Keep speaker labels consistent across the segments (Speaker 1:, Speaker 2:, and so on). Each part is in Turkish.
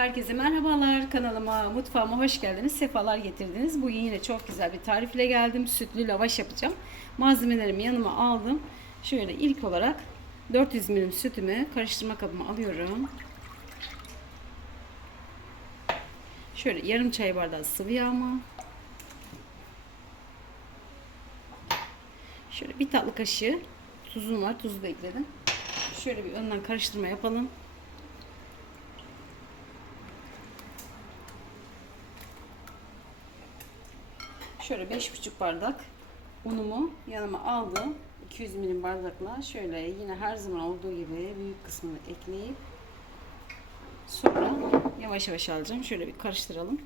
Speaker 1: Herkese merhabalar kanalıma, mutfağıma hoş geldiniz. Sefalar getirdiniz. Bugün yine çok güzel bir tarifle geldim. Sütlü lavaş yapacağım. Malzemelerimi yanıma aldım. Şöyle ilk olarak 400 ml sütümü karıştırma kabıma alıyorum. Şöyle yarım çay bardağı sıvı yağımı. Şöyle bir tatlı kaşığı tuzum var. Tuzu da ekledim. Şöyle bir önden karıştırma yapalım. Şöyle 5,5 bardak unumu yanıma aldım. 200 milim bardakla şöyle yine her zaman olduğu gibi büyük kısmını ekleyip sonra yavaş yavaş alacağım. Şöyle bir karıştıralım.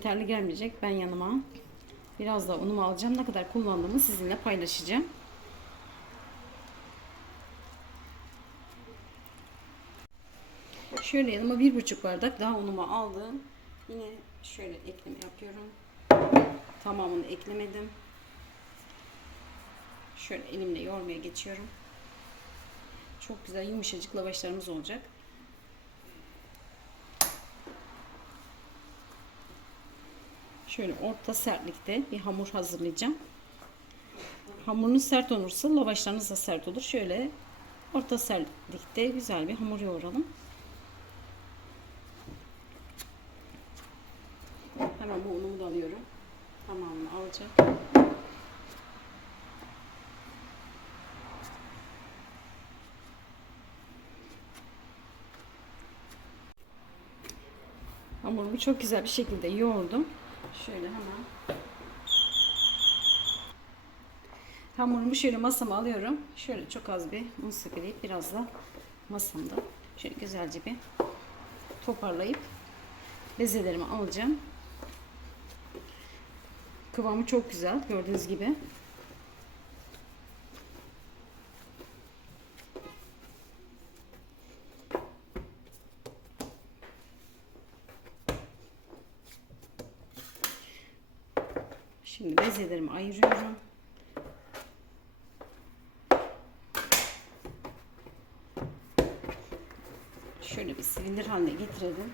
Speaker 1: Yeterli gelmeyecek. Ben yanıma biraz daha unumu alacağım. Ne kadar kullandığımı sizinle paylaşacağım. Şöyle yanıma bir buçuk bardak daha unumu aldım. Yine şöyle ekleme yapıyorum. Tamamını eklemedim. Şöyle elimle yoğurmaya geçiyorum. Çok güzel yumuşacık lavaşlarımız olacak. Şöyle orta sertlikte bir hamur hazırlayacağım. Hamurunuz sert olursa lavaşlarınız da sert olur. Şöyle orta sertlikte güzel bir hamur yoğuralım. Hemen bu unumu da alıyorum. Tamamını alacağım. Hamurumu çok güzel bir şekilde yoğurdum. Şöyle hemen hamurumu şöyle masama alıyorum. Şöyle çok az bir un sıkılayıp biraz da masamda şöyle güzelce bir toparlayıp bezelerimi alacağım. Kıvamı çok güzel gördüğünüz gibi. Şimdi bezelerimi ayırıyorum. Şöyle bir silindir haline getirelim.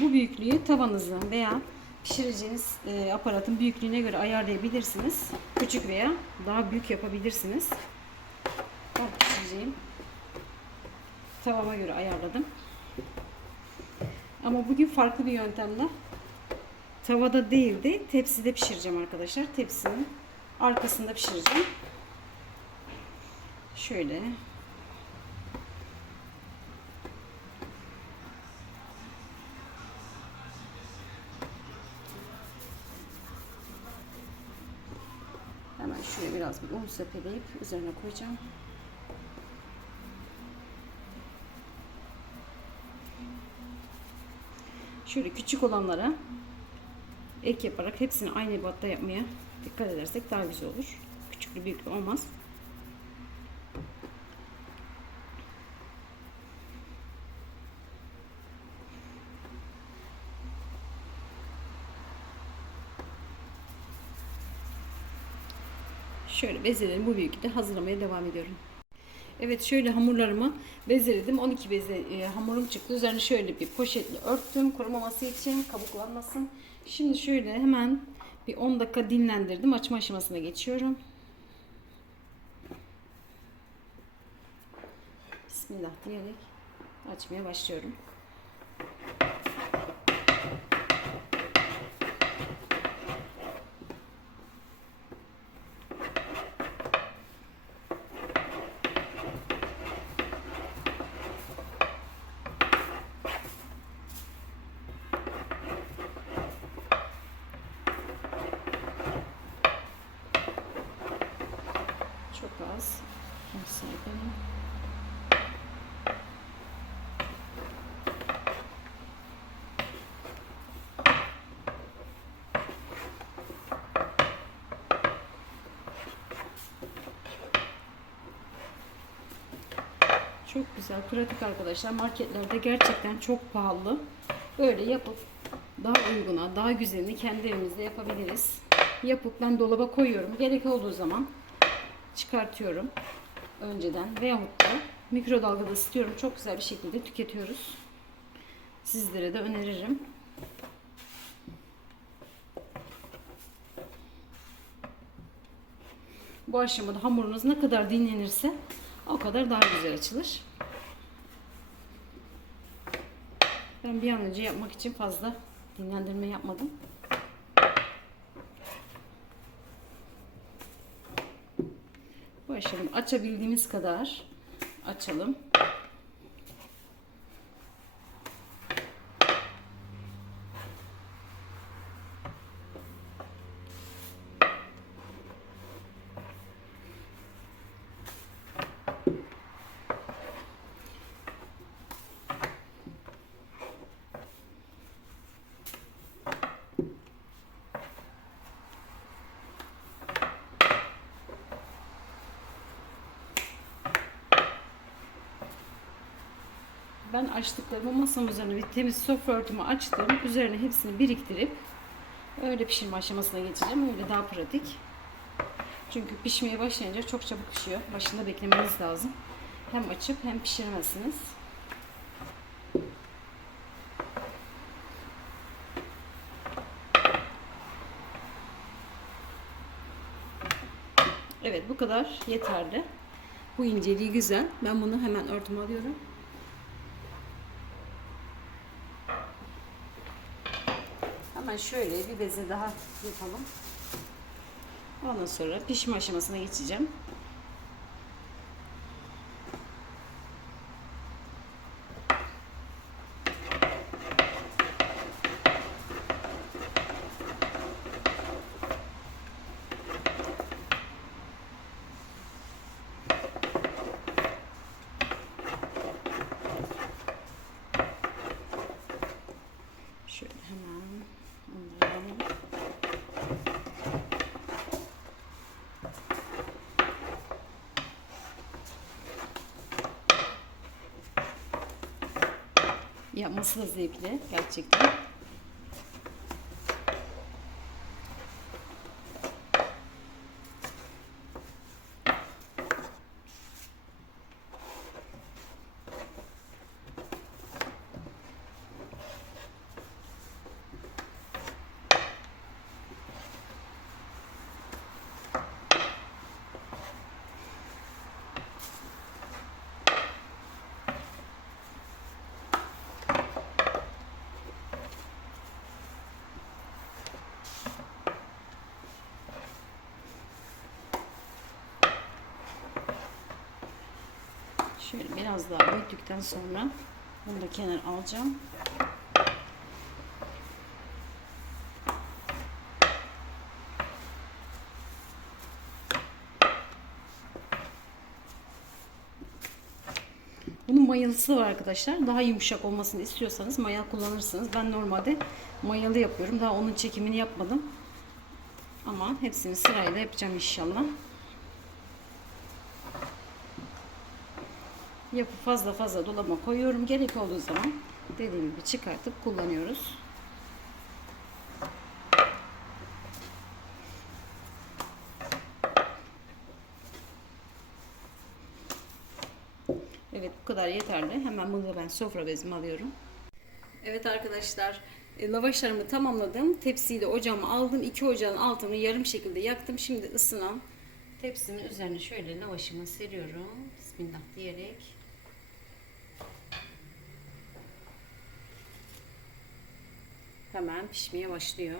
Speaker 1: Bu büyüklüğü tavanızın veya pişireceğiniz e, aparatın büyüklüğüne göre ayarlayabilirsiniz. Küçük veya daha büyük yapabilirsiniz. Ben pişireceğim tavama göre ayarladım. Ama bugün farklı bir yöntemle tavada değil de tepside pişireceğim arkadaşlar. Tepsinin arkasında pişireceğim. Şöyle. Hemen şuraya biraz bir un sepeleyip üzerine koyacağım. Şöyle küçük olanlara ek yaparak hepsini aynı ebatta yapmaya dikkat edersek daha güzel olur. Küçüklü büyüklü olmaz. Şöyle bezelerim bu büyüklükte hazırlamaya devam ediyorum. Evet şöyle hamurlarımı bezeledim. 12 beze e, hamurum çıktı. Üzerine şöyle bir poşetle örttüm. Kurumaması için kabuklanmasın. Şimdi şöyle hemen bir 10 dakika dinlendirdim. Açma aşamasına geçiyorum. Bismillah diyerek açmaya başlıyorum. Çok az. Olsaydı. Çok güzel, pratik arkadaşlar. Marketlerde gerçekten çok pahalı. Böyle yapıp daha uyguna, daha güzelini kendi evimizde yapabiliriz. Yapıp ben dolaba koyuyorum. Gerek olduğu zaman çıkartıyorum önceden veyahut da mikrodalgada ısıtıyorum. Çok güzel bir şekilde tüketiyoruz. Sizlere de öneririm. Bu aşamada hamurunuz ne kadar dinlenirse o kadar daha güzel açılır. Ben bir an önce yapmak için fazla dinlendirme yapmadım. Bu aşamada açabildiğimiz kadar açalım. Ben açtıklarımı masamın üzerine bir temiz sofra örtümü açtım. Üzerine hepsini biriktirip öyle pişirme aşamasına geçeceğim. Öyle daha pratik. Çünkü pişmeye başlayınca çok çabuk pişiyor. Başında beklemeniz lazım. Hem açıp hem pişirmezsiniz. Evet bu kadar yeterli. Bu inceliği güzel. Ben bunu hemen örtüme alıyorum. Hemen şöyle bir beze daha yapalım. Ondan sonra pişme aşamasına geçeceğim. Şöyle hemen onları alalım. Yapması da zevkli gerçekten. Şöyle biraz daha büyüttükten sonra bunu da kenar alacağım. Bunun mayalısı var arkadaşlar. Daha yumuşak olmasını istiyorsanız maya kullanırsınız. Ben normalde mayalı yapıyorum. Daha onun çekimini yapmadım. Ama hepsini sırayla yapacağım inşallah. Yapıp fazla fazla dolaba koyuyorum. Gerek olduğu zaman dediğim gibi çıkartıp kullanıyoruz. Evet bu kadar yeterli. Hemen bunu da ben sofra bezimi alıyorum. Evet arkadaşlar e, lavaşlarımı tamamladım. Tepsiyi de ocağıma aldım. İki ocağın altını yarım şekilde yaktım. Şimdi ısınan tepsimin üzerine şöyle lavaşımı seriyorum. Bismillah diyerek. Hemen pişmeye başlıyor.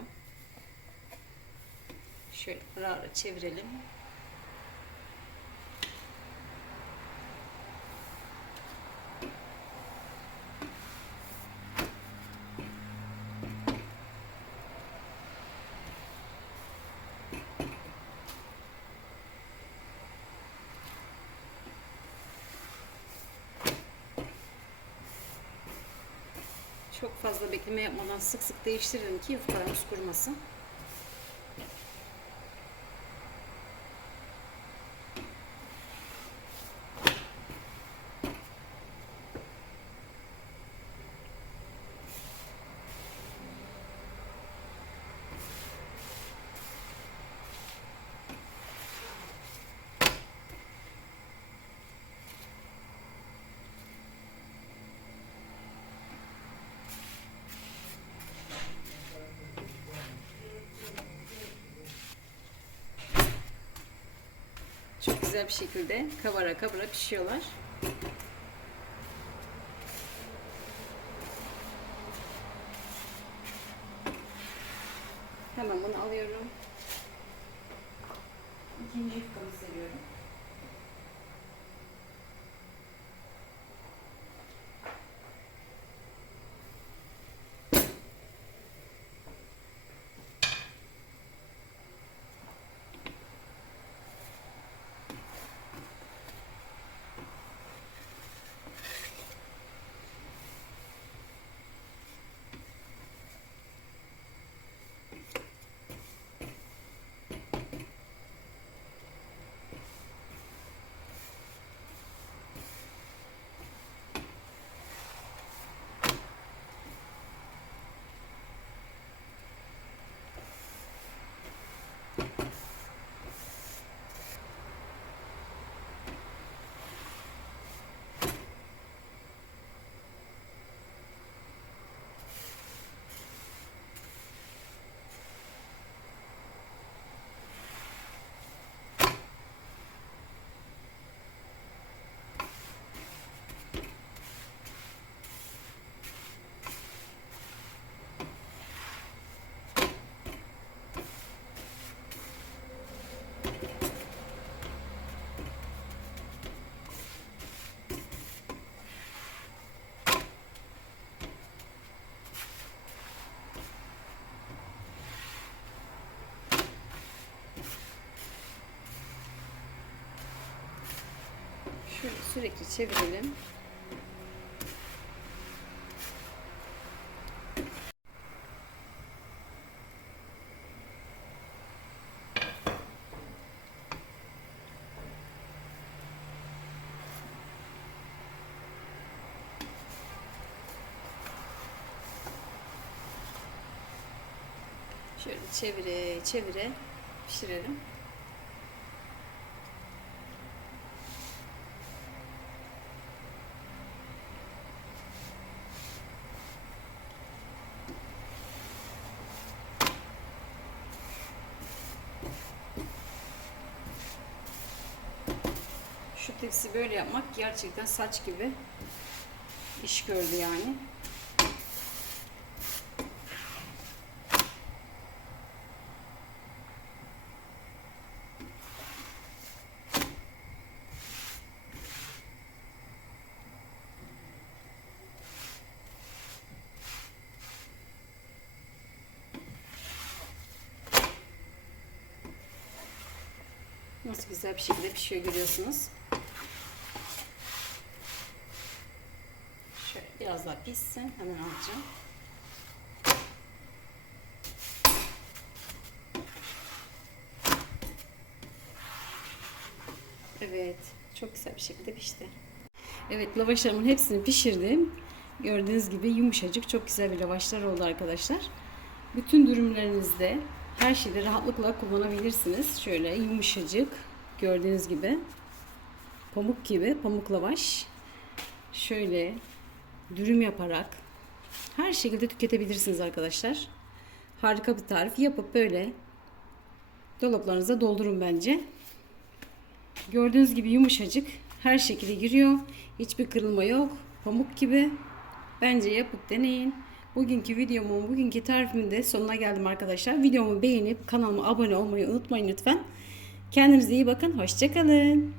Speaker 1: Şöyle ara ara çevirelim. Çok fazla bekleme yapmadan sık sık değiştirelim ki yufkalarımız kurumasın. Çok güzel bir şekilde kavara kavara pişiyorlar. Hemen bunu alıyorum. İkinci yufkamı seriyorum. Sürekli çevirelim. Şöyle çevire çevire pişirelim. Şu tepsi böyle yapmak gerçekten saç gibi iş gördü yani. Nasıl güzel bir şekilde pişiyor görüyorsunuz. Şöyle daha pişsin. Hemen alacağım. Evet. Çok güzel bir şekilde pişti. Evet lavaşlarımın hepsini pişirdim. Gördüğünüz gibi yumuşacık çok güzel bir lavaşlar oldu arkadaşlar. Bütün dürümlerinizde her şeyde rahatlıkla kullanabilirsiniz. Şöyle yumuşacık gördüğünüz gibi pamuk gibi pamuk lavaş. Şöyle dürüm yaparak her şekilde tüketebilirsiniz arkadaşlar. Harika bir tarif. Yapıp böyle dolaplarınıza doldurun bence. Gördüğünüz gibi yumuşacık. Her şekilde giriyor. Hiçbir kırılma yok. Pamuk gibi. Bence yapıp deneyin. Bugünkü videomun, bugünkü tarifimin de sonuna geldim arkadaşlar. Videomu beğenip kanalıma abone olmayı unutmayın lütfen. Kendinize iyi bakın. Hoşçakalın.